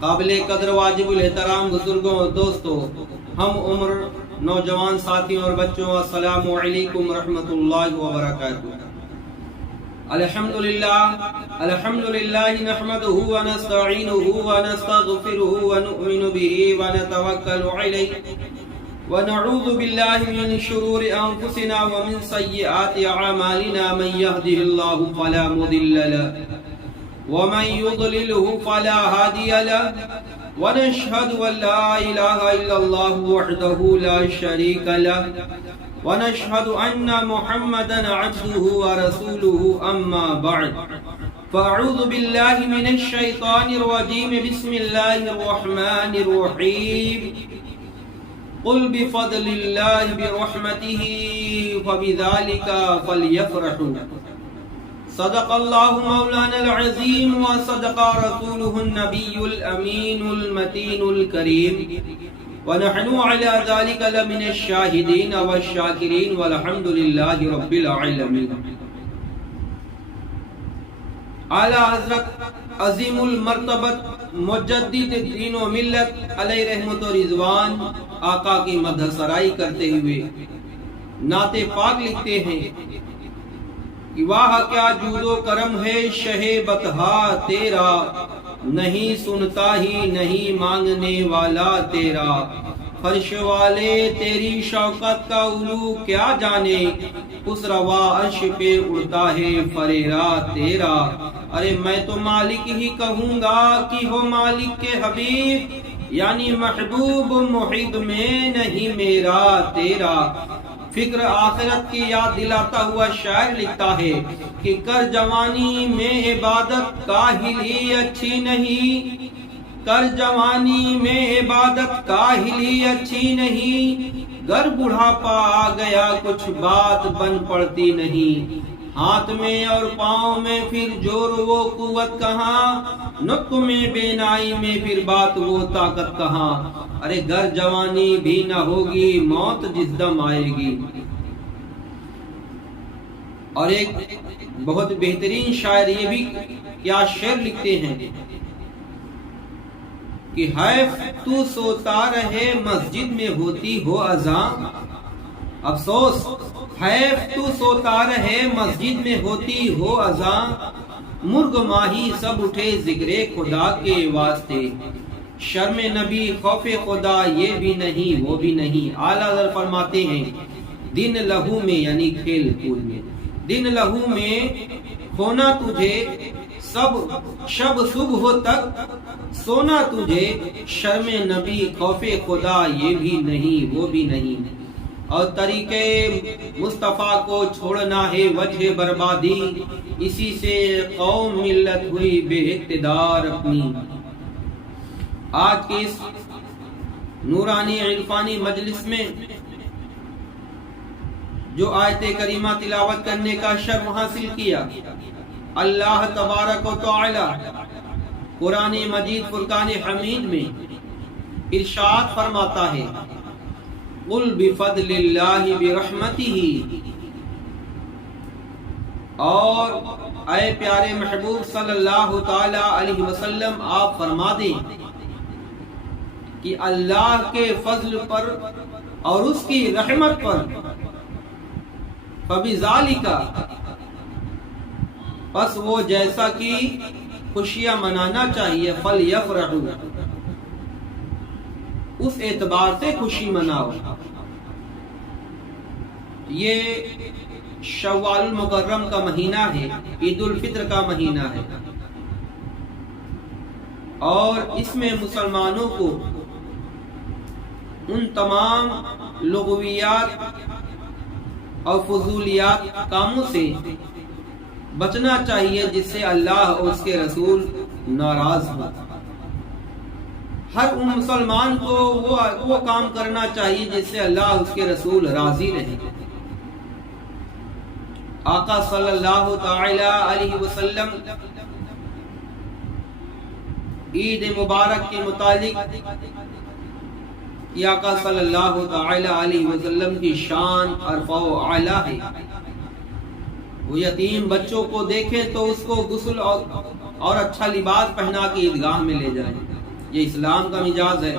قابل قدر واجب الاحترام بزرگوں اور دوستوں، ہم عمر نوجوان ساتھیوں اور بچوں، السلام علیکم ورحمۃ اللہ وبرکاتہ۔ الحمدللہ نحمده ونستعینه ونستغفره ونؤمن به ونتوکل علیہ ونعوذ باللہ من شرور انفسنا ومن سیئات اعمالنا، من يهده الله فلا مضل له ومن يضلله فلا هادي له، ونشهد أن لا إله إلا الله وحده لا شريك له، ونشهد أن محمدا عبده ورسوله، أما بعد فأعوذ بالله من الشيطان الرجيم، بسم الله الرحمن الرحيم، قل بفضل الله برحمته فبذلك فليفرحوا، صدق اللہ مولانا العظیم وصدق رسولہ النبی الامین المتین الکریم، ونحن على ذلك لمن الشاہدین والشاکرین والحمد للہ رب العالمین۔ اعلیٰ حضرت عظیم المرتبت مجدد دین و ملت علیہ رحمت و رضوان آقا کی مدح سرائی کرتے ہوئے نعت پاک لکھتے ہیں کہ واہ کیا جود و کرم ہے شہ بطحا تیرا، نہیں سنتا ہی نہیں مانگنے والا تیرا، فرش والے تیری شوکت کا علو کیا جانے، اس روا عرش پہ اڑتا ہے فریرا تیرا۔ ارے میں تو مالک ہی کہوں گا کہ ہو مالک کے حبیب، یعنی محبوب محب میں نہیں میرا تیرا۔ فکر آخرت کی یاد دلاتا ہوا شاعر لکھتا ہے کہ کر جوانی میں عبادت کاہلی اچھی نہیں، کر جوانی میں عبادت کاہلی اچھی نہیں، گر بڑھاپا آ گیا کچھ بات بن پڑتی نہیں، ہاتھ میں اور پاؤں میں پھر جور وہ قوت کہاں، نطق میں بینائی میں پھر بات وہ طاقت کہاں، ارے گر جوانی بھی نہ ہوگی موت جس دم آئے گی۔ اور ایک بہت بہترین شاعر یہ بھی کیا شعر لکھتے ہیں کہ حیف تو سوتا رہے مسجد میں ہوتی ہو اذان، افسوس حیف تو سوتا رہے مسجد میں ہوتی ہو اذان، مرغ ماہی سب اٹھے ذکر خدا کے واسطے، شرم نبی خوف خدا یہ بھی نہیں وہ بھی نہیں۔ اعلیٰ حضرت فرماتے ہیں دن لہو میں یعنی کھیل کود میں، دن لہو میں کھونا تجھے، سب شب صبح تک سونا تجھے، شرم نبی خوف خدا یہ بھی نہیں وہ بھی نہیں، اور طریقے مصطفیٰ کو چھوڑنا ہے وجہ بربادی، اسی سے قوم ملت ہوئی بے اقتدار اپنی۔ آج کی اس نورانی عرفانی مجلس میں جو آیت کریمہ تلاوت کرنے کا شرف حاصل کیا، اللہ تبارک و تعالی قرآن مجید فرقان حمید میں ارشاد فرماتا ہے قل بفضل اللہ برحمتہ، اور اے پیارے محبوب صلی اللہ تعالی علیہ وسلم آپ فرما دیں کہ اللہ کے فضل پر اور اس کی رحمت پر، فبذالک پس وہ جیسا کہ خوشیاں منانا چاہیے، فلیفرحوا اس اعتبار سے خوشی مناؤ۔ یہ شوال المکرم کا مہینہ ہے، عید الفطر کا مہینہ ہے، اور اس میں مسلمانوں کو ان تمام لغویات اور فضولیات کاموں سے بچنا چاہیے جس سے اللہ اور اس کے رسول ناراض ہو۔ ہر مسلمان کو وہ کام کرنا چاہیے جس سے اللہ اس کے رسول راضی رہے۔ آقا صلی اللہ تعالی علیہ وسلم عید مبارک کے متعلق یہ آقا صلی اللہ تعالی علیہ وسلم کی شان ارفع و اعلیٰ ہے۔ وہ یتیم بچوں کو دیکھیں تو اس کو غسل اور اچھا لباس پہنا کے عیدگاہ میں لے جائیں، یہ اسلام کا مزاج ہے۔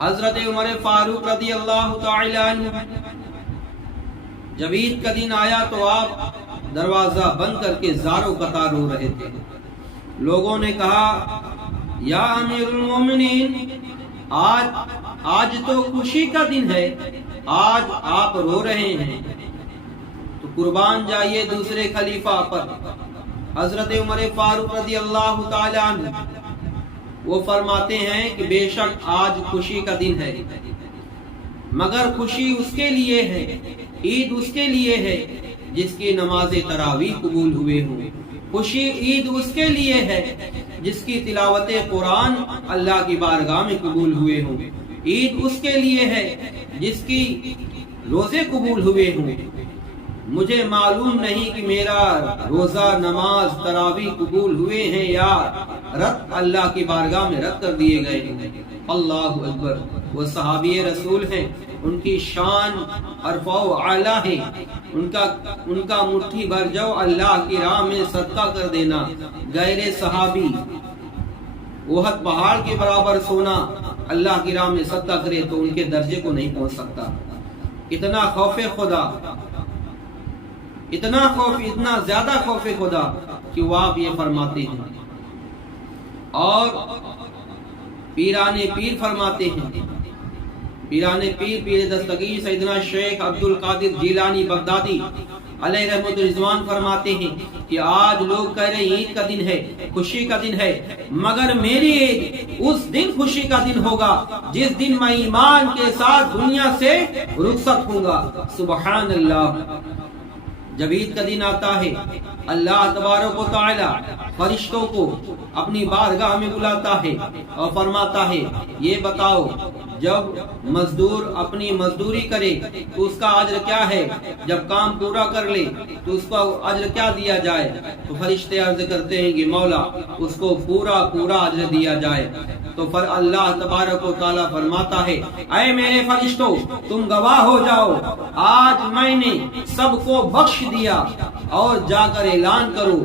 حضرت عمر فاروق رضی اللہ تعالی عنہ جب عید کا دن آیا تو آپ دروازہ بند کر کے زاروں قطار رو رہے تھے۔ لوگوں نے کہا یا امیر المومنین، آج تو خوشی کا دن ہے، آج آپ رو رہے ہیں، تو قربان جائیے دوسرے خلیفہ پر۔ حضرت عمر فاروق رضی اللہ تعالی عنہ وہ فرماتے ہیں کہ بے شک آج خوشی کا دن ہے، مگر خوشی اس کے لیے ہے، عید اس کے لیے ہے جس کی نماز تراویح قبول ہوئے ہوں۔ خوشی عید اس کے لیے ہے جس کی تلاوت قرآن اللہ کی بارگاہ میں قبول ہوئے ہوں۔ عید اس کے لیے ہے جس کی روزے قبول ہوئے ہوں۔ مجھے معلوم نہیں کہ میرا روزہ، نماز، تراویح قبول ہوئے ہیں یا رد اللہ کی بارگاہ میں رد کر دیے گئے ہیں۔ اللہ اکبر۔ وہ صحابی رسول ہیں، ان کی شان عرفہ و اعلیٰ ہے، ان کا مٹھی بھر جو اللہ کی راہ میں صدقہ کر دینا، غیر صحابی احد پہاڑ کے برابر سونا اللہ کی راہ میں صدقہ کرے تو ان کے درجے کو نہیں پہنچ سکتا۔ اتنا خوف خدا، اتنا زیادہ خوف خدا کہ وہ آپ یہ فرماتے ہیں۔ اور پیران پیر فرماتے ہیں، پیران پیر پیر دستگیر سیدنا شیخ عبد القادر جیلانی بغدادی علیہ رحمت رضوان فرماتے ہیں کہ آج لوگ کہہ رہے ہیں عید کا دن ہے، خوشی کا دن ہے، مگر میری عید اس دن خوشی کا دن ہوگا جس دن میں ایمان کے ساتھ دنیا سے رخصت ہوں گا۔ سبحان اللہ۔ جب عید کا دن آتا ہے اللہ تبارک و تعالی فرشتوں کو اپنی بارگاہ میں بلاتا ہے اور فرماتا ہے یہ بتاؤ جب مزدور اپنی مزدوری کرے تو اس کا اجر کیا ہے، جب کام پورا کر لے تو اس کو اجر کیا دیا جائے؟ تو فرشتے عرض کرتے ہیں کہ مولا اس کو پورا اجر دیا جائے۔ تو پھر اللہ تبارک و تعالی فرماتا ہے اے میرے فرشتوں تم گواہ ہو جاؤ، آج میں نے سب کو بخش دیا، اور جا کر اعلان کرو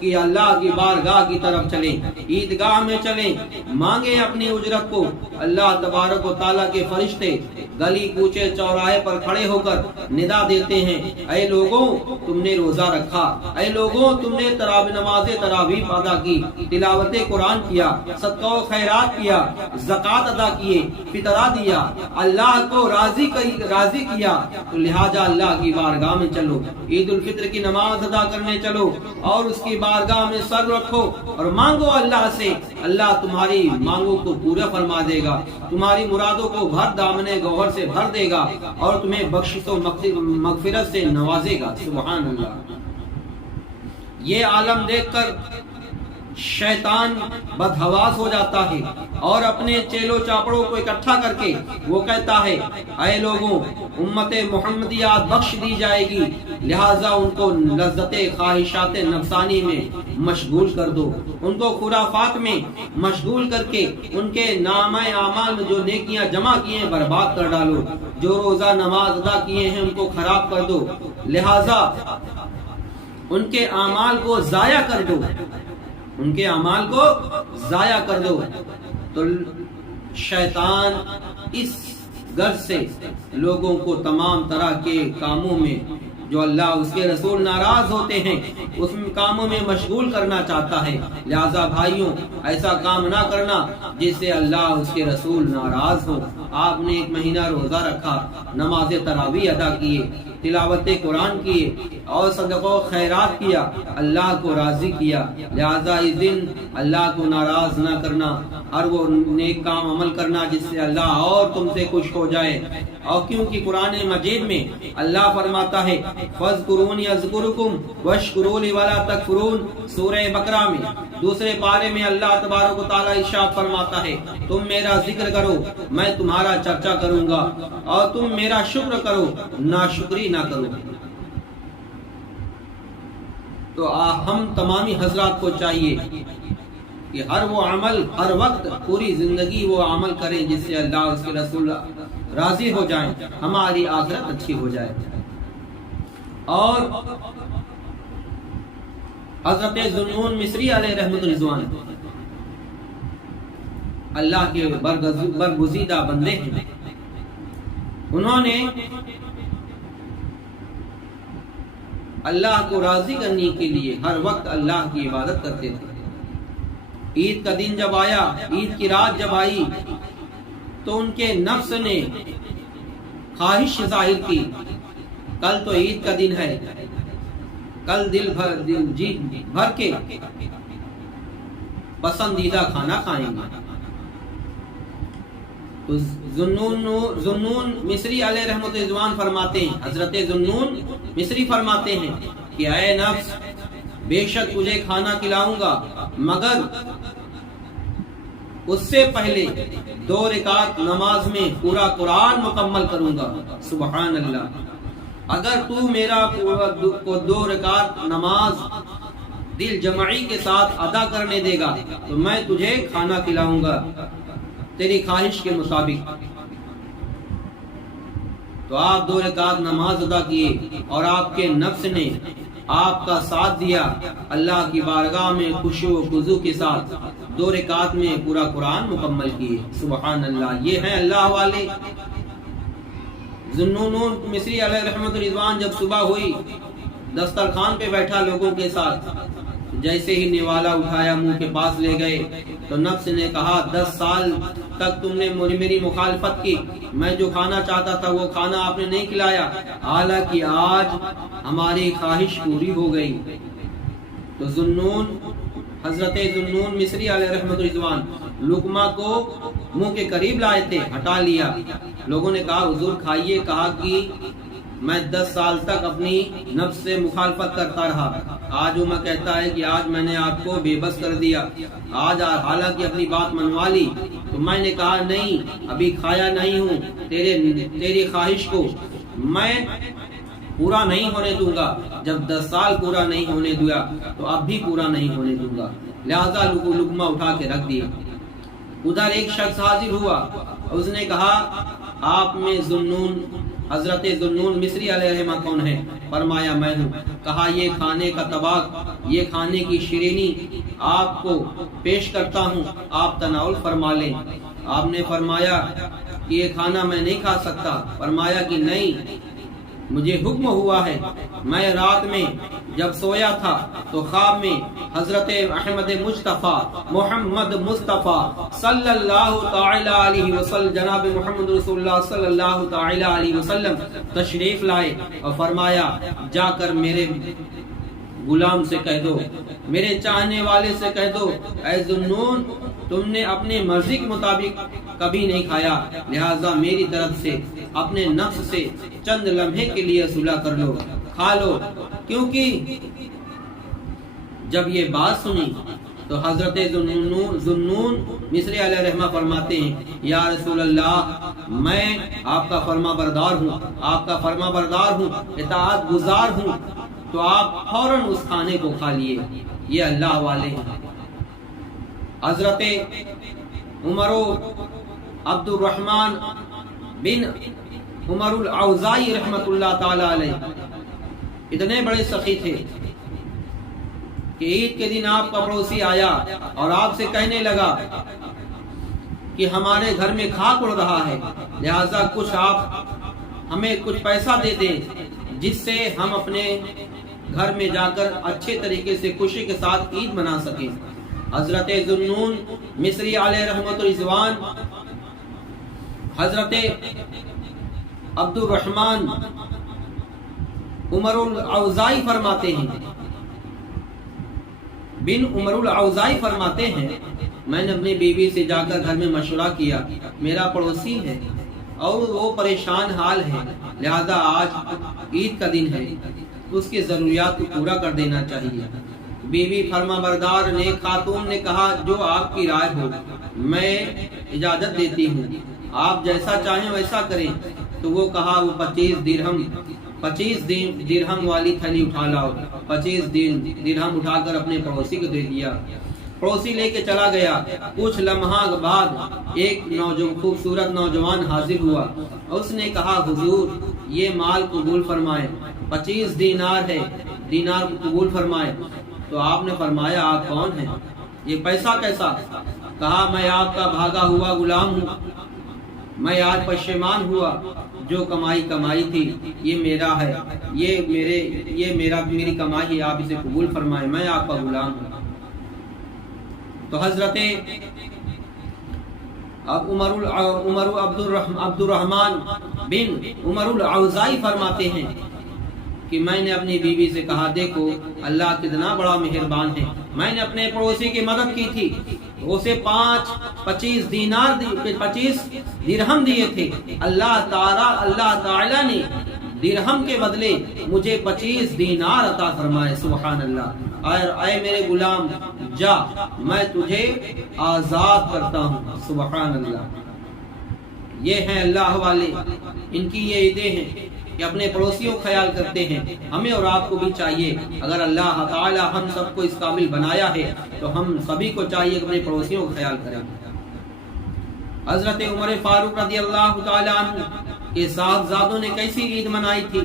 کہ اللہ کی بارگاہ کی طرف چلیں، عیدگاہ میں چلیں، مانگیں اپنی اجرت کو۔ اللہ تبارک و تعالیٰ کے فرشتے گلی کوچے چوراہے پر کھڑے ہو کر ندا دیتے ہیں اے لوگوں تم نے روزہ رکھا، اے لوگوں تم نے نماز تراویح ادا کی، تلاوت قرآن کیا، صدقہ و خیرات کیا، زکوٰۃ ادا کیے، فطرہ دیا، اللہ کو راضی کیا، تو لہٰذا اللہ کی بارگاہ میں چلو، عید الفطر کی نماز ادا کرنے چلو اور اس کی بارگاہ میں سر رکھو اور مانگو اللہ سے، اللہ تمہاری مانگوں کو پورا فرما دے گا، تمہاری مرادوں کو بھر دامنے گوہر سے بھر دے گا اور تمہیں بخشش و مغفرت سے نوازے گا۔ سبحان اللہ۔ یہ عالم دیکھ کر شیطان بدحواس ہو جاتا ہے اور اپنے چیلو چاپڑوں کو اکٹھا کر کے وہ کہتا ہے اے لوگوں امت محمدیات بخش دی جائے گی، لہٰذا ان کو لذت خواہشات نفسانی میں مشغول کر دو، ان کو خرافات میں مشغول کر کے ان کے نامہ اعمال میں جو نیکیاں جمع کیے ہیں برباد کر ڈالو، جو روزہ نماز ادا کیے ہیں ان کو خراب کر دو، لہٰذا ان کے اعمال کو ضائع کر دو، ان کے اعمال کو ضائع کر دو۔ تو شیطان اس غرض سے لوگوں کو تمام طرح کے کاموں میں جو اللہ اس کے رسول ناراض ہوتے ہیں اس کاموں میں مشغول کرنا چاہتا ہے، لہذا بھائیوں ایسا کام نہ کرنا جس سے اللہ اس کے رسول ناراض ہو۔ آپ نے ایک مہینہ روزہ رکھا، نماز تراویح ادا کیے، تلاوت قرآن کیے اور صدقہ و خیرات کیا، اللہ کو راضی کیا، لہذا اس دن اللہ کو ناراض نہ کرنا اور وہ نیک کام عمل کرنا جس سے اللہ اور تم سے خوش ہو جائے۔ اور کیونکہ قرآن مجید میں اللہ فرماتا ہے فَاذْكُرُونِي أَذْكُرُكُمْ وَاشْكُرُوا لِي وَلَا تَكْفُرُونَ، سورہ بقرہ میں دوسرے پارے میں اللہ تبارک و تعالیٰ ارشاد فرماتا ہے تم میرا ذکر کرو میں تمہارا چرچا کروں گا، اور تم میرا شکر کرو ناشکری نہ کرو۔ تو ہم تمامی حضرات کو چاہیے کہ ہر وہ عمل، ہر وقت پوری زندگی وہ عمل کریں جس سے اللہ اس کے رسول راضی ہو جائیں، ہماری آخرت اچھی ہو جائے۔ اور حضرت ذو النون مصری علیہ رحمت رضوان اللہ کے برگزیدہ بندے ہیں. انہوں نے اللہ کو راضی کرنے کے لیے ہر وقت اللہ کی عبادت کرتے تھے. عید کا دن جب آیا، عید کی رات جب آئی، تو ان کے نفس نے خواہش ظاہر کی، کل تو عید کا دن ہے، کل دل بھر کے پسندیدہ کھانا کھائیں گے. تو ذوالنون مصری علیہ رحمۃ رضوان فرماتے ہیں، حضرت ذوالنون مصری فرماتے ہیں کہ اے نفس، بے شک تجھے کھانا کھلاؤں گا، مگر اس سے پہلے 2 رکعت نماز میں پورا قرآن مکمل کروں گا. سبحان اللہ. اگر تو میرا 2 رکعت نماز دل جمعی کے ساتھ ادا کرنے دے گا تو میں تجھے کھانا کھلاؤں گا تیری خواہش کے مطابق. تو آپ 2 رکعت نماز ادا کیے اور آپ کے نفس نے آپ کا ساتھ دیا. اللہ کی بارگاہ میں خشوع و خضوع کے ساتھ 2 رکعت میں پورا قرآن مکمل کیے. سبحان اللہ. یہ ہیں اللہ والے. ذوالنون مصری علیہ رحمۃ رضوان جب صبح ہوئی، دسترخوان پہ بیٹھا لوگوں کے ساتھ، جیسے ہی نوالا اٹھایا منہ کے پاس لے گئے تو نفس نے کہا 10 سال تک تم نے میری مخالفت کی، میں جو کھانا چاہتا تھا وہ کھانا آپ نے نہیں کھلایا، حالانکہ آج ہماری خواہش پوری ہو گئی. تو حضرت ذوالنون مصری علیہ رحمۃ رضوان لقمہ کو منہ کے قریب لائے تھے، ہٹا لیا. لوگوں نے کہا حضور کھائیے. کہا کہ میں 10 سال تک اپنی نفس سے مخالفت کرتا رہا، آج وہ میں کہتا ہے کہ آج میں نے آپ کو بے بس کر دیا، آج حالانکہ اپنی بات منوا لی. تو میں نے کہا نہیں، ابھی کھایا نہیں ہوں، تیری خواہش کو میں پورا نہیں ہونے دوں گا. جب 10 سال پورا نہیں ہونے دیا تو اب بھی پورا نہیں ہونے دوں گا. لہذا لقمہ اٹھا کے رکھ دیا. ادھر ایک شخص حاضر ہوا، اس نے کہا آپ میں حضرت ذوالنون مصری علیہ رحمہ کون ہے؟ فرمایا میں ہوں. کہا یہ کھانے کا طبق، یہ کھانے کی شیرینی آپ کو پیش کرتا ہوں، آپ تناول فرما لیں. آپ نے فرمایا کہ یہ کھانا میں نہیں کھا سکتا. فرمایا کہ نہیں، مجھے حکم ہوا ہے. میں رات میں جب سویا تھا تو خواب میں حضرت احمد مصطفیٰ محمد مصطفیٰ صلی اللہ تعالی علیہ وسلم، جناب محمد رسول اللہ صلی اللہ تعالی علیہ وسلم تشریف لائے اور فرمایا جا کر میرے غلام سے کہہ دو، میرے چاہنے والے سے کہہ دو، اے ذوالنون تم نے اپنے مرضی کے مطابق کبھی نہیں کھایا، لہٰذا میری طرف سے اپنے نفس سے چند لمحے کے لیے صلح کر لو، کھا لو. کیونکہ جب یہ بات سنی تو حضرت ذوالنون مصری علیہ رحمہ فرماتے ہیں یا رسول اللہ، میں آپ کا فرما بردار ہوں، آپ کا فرما بردار ہوں، اطاعت گزار ہوں. تو آپ فوراً اس کھانے کو کھا لیے. یہ اللہ والے ہیں. حضرت عمر عبد الرحمن بن عمر الاوزاعی رحمت اللہ تعالی علیہ اتنے بڑے سخی تھے کہ عید کے دن آپ کا پڑوسی آیا اور آپ سے کہنے لگا کہ ہمارے گھر میں کھاک اڑ رہا ہے، لہذا کچھ آپ ہمیں کچھ پیسہ دے دیں جس سے ہم اپنے گھر میں جا کر اچھے طریقے سے خوشی کے ساتھ عید منا سکیں. حضرت ذوالنون مصری علیہ رحمۃ رضوان حضرت عبد الرحمن عمر الاوزاعی فرماتے ہیں، بن عمر الاوزاعی فرماتے ہیں میں نے اپنی بیوی سے جا کر گھر میں مشورہ کیا، میرا پڑوسی ہے اور وہ پریشان حال ہے، لہذا آج عید کا دن ہے، اس کی ضروریات کو پورا کر دینا چاہیے. بیوی فرما بردار نیک خاتون نے کہا جو آپ کی رائے ہو، میں اجازت دیتی ہوں، آپ جیسا چاہیں ویسا کریں. تو وہ کہا وہ 25 درہم والی تھیلی اٹھا لاؤ. 25 درہم اٹھا کر اپنے پڑوسی کو دے دیا. پڑوسی لے کے چلا گیا. کچھ لمحہ بعد ایک خوبصورت نوجوان حاضر ہوا. اس نے کہا حضور یہ مال قبول فرمائے، 25 دینار ہے، دینار کو قبول فرمائے. تو آپ نے فرمایا آپ کون ہیں، یہ پیسہ کیسا؟ کہا میں آپ کا بھاگا ہوا غلام ہوں، میں آج پشیمان ہوا، جو کمائی تھی یہ میرا ہے، یہ میری کمائی ہے، آپ اسے قبول فرمائیں، میں آپ کا غلام ہوں۔ تو حضرت عمر عبد الرحمن بن عمر العوزائی فرماتے ہیں کہ میں نے اپنی بیوی سے کہا دیکھو اللہ کتنا بڑا مہربان ہے، میں نے اپنے پڑوسی کی مدد کی تھی، اسے 25 درہم دیے تھے، اللہ تعالی نے درہم کے بدلے مجھے 25 دینار عطا فرمائے، سبحان اللہ۔ اور اے میرے غلام جا، میں تجھے آزاد کرتا ہوں، سبحان اللہ۔ یہ ہیں اللہ والے، ان کی یہ عیدیں ہیں کہ اپنے پڑوسیوں کا خیال کرتے ہیں۔ ہمیں اور آپ کو بھی چاہیے، اگر اللہ تعالی ہم سب کو اس قابل بنایا ہے تو ہم سبھی کو چاہیے کہ اپنے پڑوسیوں کا خیال کریں۔ حضرت عمر فاروق رضی اللہ تعالی عنہ کے صاحبزادوں نے کیسی عید منائی تھی؟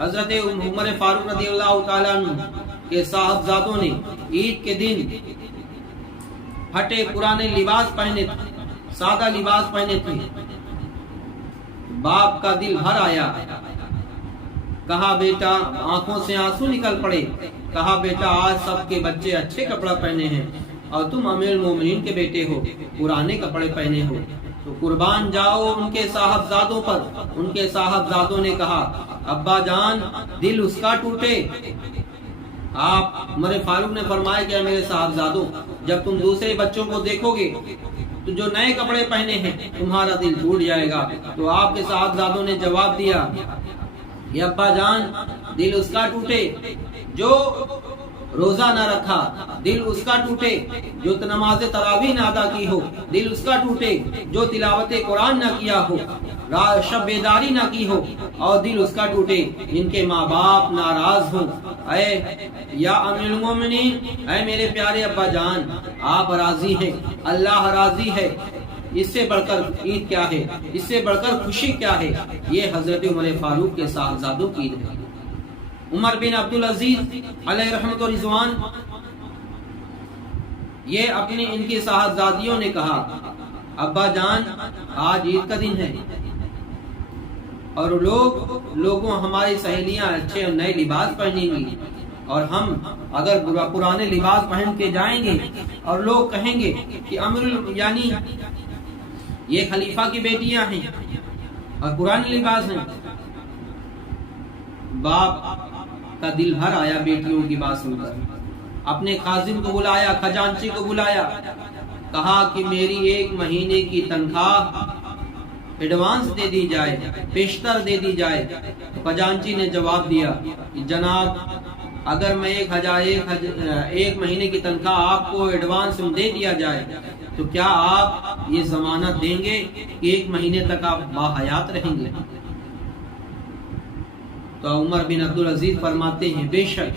حضرت عمر فاروق رضی اللہ تعالی عنہ کے صاحبزادوں نے عید کے دن پھٹے پرانے لباس پہنے تھے، سادہ لباس پہنے تھے۔ باپ کا دل بھر آیا، کہا بیٹا، آنکھوں سے آنسو نکل پڑے، کہا بیٹا آج سب کے بچے اچھے کپڑا پہنے ہیں اور تم امیر المومنین کے بیٹے ہو، پرانے کپڑے پہنے ہو، تو قربان جاؤ ان کے صاحبزادوں پر۔ ان کے صاحبزادوں نے کہا ابا جان دل اس کا ٹوٹے۔ آپ عمر فاروق نے فرمایا کہ میرے صاحبزادوں، جب تم دوسرے بچوں کو دیکھو گے تو جو نئے کپڑے پہنے ہیں تمہارا دل ٹوٹ جائے گا۔ تو آپ کے صاحبزادوں نے جواب دیا کہ ابا جان دل اس کا ٹوٹے جو روزہ نہ رکھا، دل اس کا ٹوٹے جو نماز تراویح نہ ادا کی ہو، دل اس کا ٹوٹے جو تلاوت قرآن نہ کیا ہو، شب بیداری نہ کی ہو، اور دل اس کا ٹوٹے جن کے ماں باپ ناراض ہوں۔ اے یا امیر المومنین، اے میرے پیارے ابا جان، آپ راضی ہیں، اللہ راضی ہے، اس سے بڑھ کر عید کیا ہے، اس سے بڑھ کر خوشی کیا ہے؟ یہ حضرت عمر فاروق کے صاحبزادوں کی عید ہے۔ عمر بن عبدالعزیز علیہ رحمت و رضوان، یہ اپنی ان کی صاحبزادیوں نے کہا ابا جان آج عید کا دن ہے اور لوگوں ہماری سہیلیاں اچھے اور نئے لباس پہنیں گی، اور ہم اگر پرانے لباس پہن کے جائیں گے اور لوگ کہیں گے کہ یعنی یہ خلیفہ کی بیٹیاں ہیں اور پرانے لباس ہیں۔ باپ کا دل بھر آیا بیٹیوں کی بات سن کر، اپنے خازن کو بلایا، خزانچی کو بلایا، کہا کہ میری 1 مہینے کی تنخواہ ایڈوانس دے دی جائے، پیشتر دے دی جائے۔ خزانچی نے جواب دیا کہ جناب اگر میں 1 مہینے کی تنخواہ آپ کو ایڈوانس میں دے دیا جائے تو کیا آپ یہ ضمانت دیں گے کہ 1 مہینے تک آپ باحیات رہیں گے؟ تو عمر بن عبدالعزیز فرماتے ہیں بے شک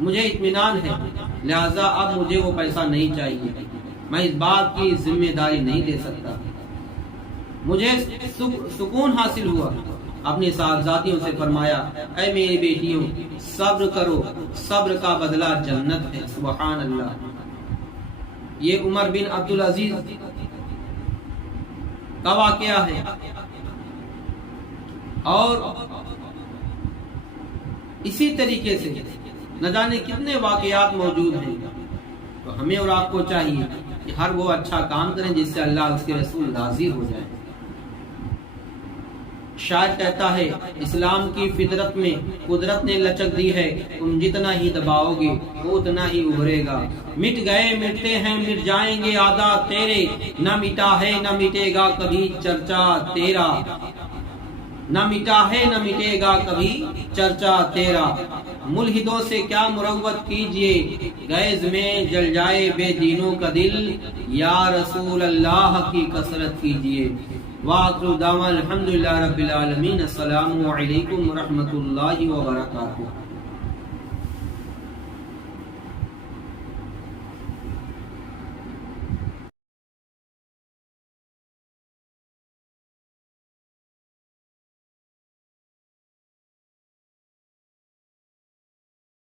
مجھے اطمینان ہے، لہذا اب مجھے وہ پیسہ نہیں چاہیے، میں اس بات کی ذمہ داری نہیں دے سکتا۔ مجھے سکون حاصل ہوا۔ اپنی صاحبزادیوں سے فرمایا اے میری بیٹیوں صبر کرو، صبر کا بدلہ جنت ہے، سبحان اللہ۔ یہ عمر بن عبدالعزیز کا واقعہ ہے، اور اسی طریقے سے نہ جانے کتنے واقعات موجود ہیں۔ تو ہمیں اور آپ کو چاہیے کہ ہر وہ اچھا کام کریں جس سے اللہ اس کے رسول راضی ہو جائے۔ شاید کہتا ہے اسلام کی فطرت میں قدرت نے لچک دی ہے، تم جتنا ہی دباؤ گے وہ اتنا ہی ابھرے گا۔ مٹ گئے مٹتے ہیں مٹ جائیں گے عادات تیرے، نہ مٹا ہے نہ مٹے گا کبھی چرچا تیرا، نہ مٹا ہے نہ مٹے گا کبھی چرچا تیرا۔ ملحدوں سے کیا مروت کیجئے، گیز میں جل جائے بے دینوں کا دل، یا رسول اللہ کی کثرت کیجئے۔ وآخر دعوانا الحمدللہ رب العالمین۔ السلام علیکم ورحمۃ اللہ وبرکاتہ۔